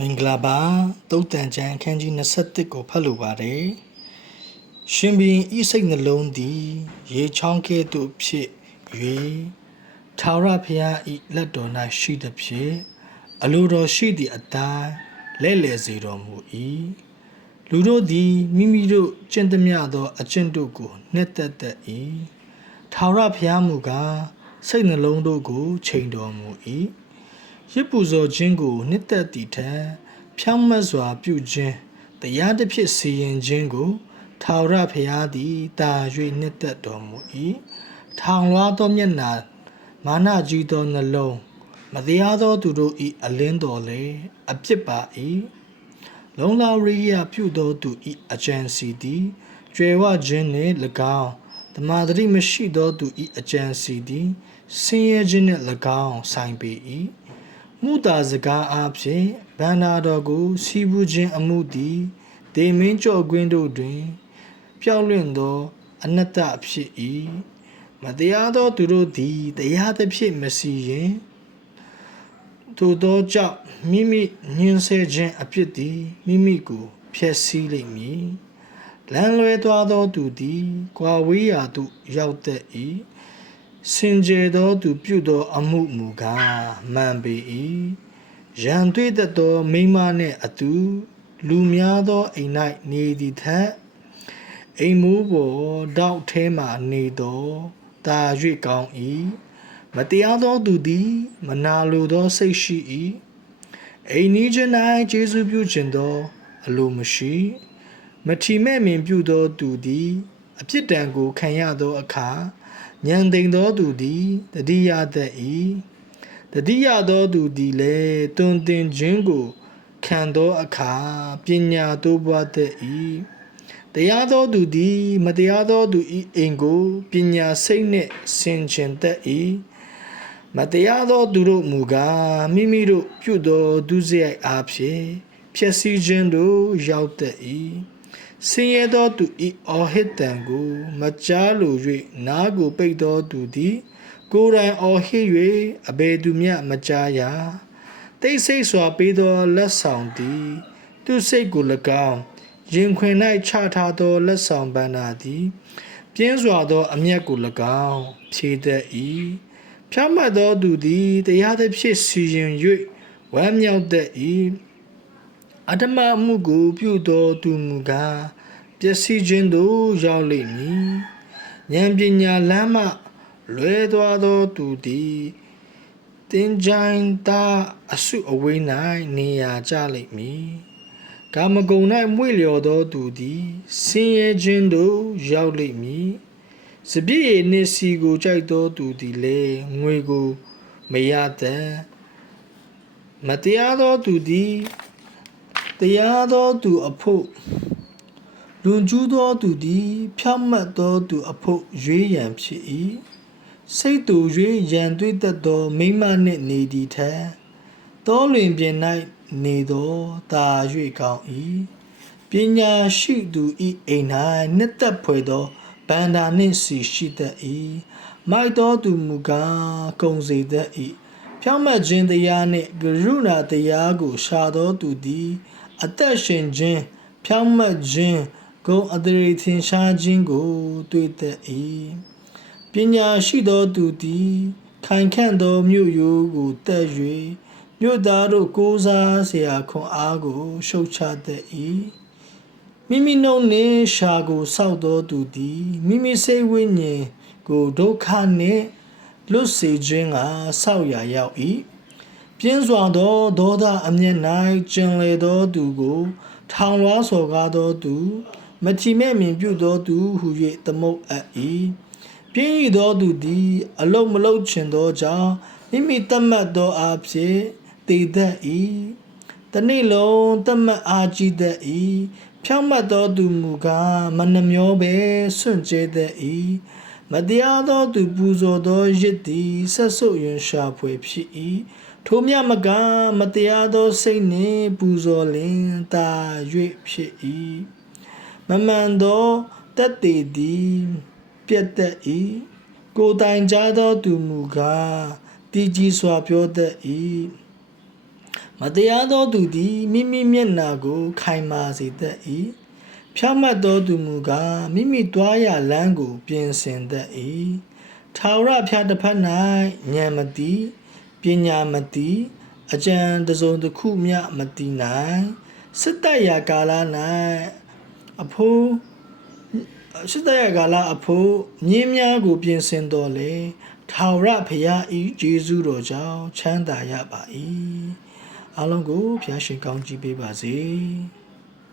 မင်္ဂလာပါတုတ်တန်ချန်အခန်းကြီး21ကိုဖတ်လိုပါတယ်ရှင်ဘီဤစိတ်နှလုံးသည်ရေချောင်းကဲ့သို့ဖြစ်၍ထာဝရဘုရားဤလက်တော်၌ရှိသည်ဖြင့်အလိုတော်ရှိသည့်အတိုင်းလဲ့လေစေတော်မူ၏လူတို့သည်မိမိတို့ကျင့်သမျှသောအကျင့်တို့ကိုနှစ်သက်သက်၏ထာဝရဘုရားမူကားစိတ်နှလုံးတို့ကိုချိန်တော်မူ၏ ရစ်ပူဇော်ခြင်းကိုနှစ်သက်သည့်ထက်ဖြောင့်မတ်စွာပြုခြင်းတရားတစ်ဖြစ်စီရင်ခြင်းကိုထာဝရဘုရားသည်တာ၍နှစ်သက်တော်မူ၏ထောင်လွှားသောမျက်နှာမာနကြီးသောနှလုံးမတရားသောသူတို့၏အလင်းတော်လေအပြစ်ပါ၏လုံလာရိယပြုသောသူ၏အကြံစီသည်ကျွယ်ဝခြင်းနှင့်၎င်းတမာတရိမရှိသောသူ၏အကြံစီသည်ဆင်းရဲခြင်းနှင့်၎င်းဆိုင်ပေ၏ မုတာစကားအားဖြင့်ဗန္နာတော်ကိုစီးပူးခြင်းအမှုသည်ဒေမင်းကြော့ကွင်းတို့တွင်ပျောက်လွင့်သော အနတ္တဖြစ်၏မတရားသောသူတို့သည်တရားသဖြင့်မစီရင်ထိုသောကြောင့်မိမိညှင်းဆဲခြင်းအဖြစ်သည်မိမိကိုဖျက်ဆီးလိမ့်မည်လမ်းလွဲသွားသောသူသည်ကွာဝေးရာသို့ရောက်တတ်၏ စင်ကြယ်သောသူပြုသောအမှုမူကားမှန်ပေ၏ရန်တွေ့တတ်သောမိမနှင့်အတူ လူများသောအိမ်၌နေသည်ထက်အိမ်မိုးပေါ်တောက်ထဲမှနေသောတာ၍ကောင်း၏မတရားသောသူသည် မနာလိုသောစိတ်ရှိ၏အိမ်နီးချင်း၌ကျေးဇူးပြုခြင်းသော အလိုမရှိ မထီမဲ့မြင်ပြုသောသူသည် အပြစ်ဒဏ်ကိုခံရသောအခါ ဉာဏ်သိမ်သောသူသည်တတိယသက်၏တတိယသောသူသည်လည်းတွင်တင်ခြင်းကိုခံသောအခါပညာတိုးပွားတတ်၏တရားသောသူသည်မတရားသောသူ၏အိမ်ကိုပညာစိတ်နှင့်ဆင်ခြင်တတ်၏မတရားသောသူတို့မူကားမိမိတို့ပြုသောဒုစရိုက်အားဖြင့်ဖြစ်စည်းခြင်းတို့ရောက်တတ်၏ ဆင်းရဲသောသူ၏အော်ဟစ်တံကိုမကြားလို၍နားကိုပိတ်သောသူသည် ကိုယ်တိုင်အော်ဟစ်၍အဘယ်သူမျှမကြားရတိတ်ဆိတ်စွာပေးသောလက်ဆောင်သည် သူစိတ်ကို၎င်းရင်ခွင်၌ချထားသောလက်ဆောင်ပန္နာသည် ပြင်းစွာသောအမျက်ကို၎င်းဖြေတတ်၏ဖြတ်မှတ်သောသူသည်တရားသဖြင့်စီရင်၍ဝမ်းမြောက်တတ်၏ အတ္တမမှုကိုပြုသောသူမူကားပျက်စီးခြင်းသို့ရောက်လိမ့်မည်ဉာဏ်ပညာလမ်းမှလွဲသွားသောသူသည်တင်ကြိုင်သာအစုအဝေး၌နေရာကျလိမ့်မည်ကာမဂုဏ်၌မွေ့လျော်သောသူသည်ဆင်းရဲခြင်းသို့ရောက်လိမ့်မည်စပြည့်ရည်နှင့်စီကိုကြိုက်သောသူသည်လည်းငွေကိုမရတတ်မတရားသောသူသည် တရားသောသူအဖို့လွန်ကျူးသောသူသည် ဖြောင့်မတ်သောသူအဖို့ရွေးရန်ဖြစ်၏စိတ်တူ၍ရန်တွေ့တတ်သောမိမနှင့်နေသည်ထက်တောလွင်ပြင်၌နေသောတာ၍ကောင်း၏ပညာရှိသူ၏အိမ်၌နှစ်သက်ဖွယ်သောဗန္ဒာနှင့်စီရှိတတ်၏မိုက်သောသူမူကားကုံစေတတ်၏ဖြောင့်မတ်ခြင်းတရားနှင့်ကရုဏာတရားကိုရှာသောသူသည် အသက်ရှင်ခြင်းဖြောင့်မတ်ခြင်းဂုဏ်အတရေထင်ရှားခြင်းကိုတွေ့တတ်၏ပညာရှိသောသူသည်ခိုင်ခံ့သောမြို့ရိုးကိုတတ်၍မြို့သားတို့ကိုးစားစရာခွန်အားကိုရှုတ်ချတတ်၏မိမိနှုတ်နှင့်ရှာကိုစောက်သောသူသည်မိမိစိတ်ဝိညာဉ်ကိုဒုက္ခနှင့်လွတ်စေခြင်းကဆောက်ရာရောက်၏ ပြင်းစွာသောဒေါသအမျက်၌ကျင်လေသောသူကို ထောင်လွှားစော်ကားသောသူ မချီမဲ့မြင်ပြုသောသူဟု၍သမုတ်အပ်၏ပြင်းရသောသူသည် အလုံးမလုံးချင်သောကြောင့်မိမိတတ်မှတ်သောအဖြစ်တည်တတ်၏တနေ့လုံးတတ်မှတ်အားကြီးတတ်၏ဖြောင့်မတ်သောသူမူကားမနှမျောပဲစွန့်ကြဲတတ်၏မတရားသောသူပူဇော်သောရစ်သည်ဆက်ဆုပ်ရွံရှာဖွေဖြစ်၏ ထိုမြမကမတရားသောစိတ်နှင့်ပူဇော်လင်တာ၍ဖြစ်၏မမှန်သောတတ်တည်သည်ပြတ်တတ်၏ကိုယ်တိုင်ကြားသောသူမူကားတည်ကြည်စွာပြောတတ်၏မတရားသောသူသည်မိမိမျက်နာကို ခိုင်မာစေတတ်၏ဖြောင့်မတ်သောသူမူကားမိမိသွားရလမ်းကို ပြင်ဆင်တတ်၏ထာဝရဘုရားတစ်ဖက်၌ဉာဏ်မသိ ပညာမသိအကြံတစ်စုံတစ်ခုမျှမသိနိုင်စစ်တပ်ရာကာလ၌အဖိုးစစ်တပ်ရကာလအဖို့မြင်းများကို ပြင်ဆင်တော်လေထာဝရဘုရားဤဂျေဇုတော်ကြောင့်ချမ်းသာရပါ၏အလုံးကိုဘုရားရှင်ကောင်းကြီးပေးပါစေ။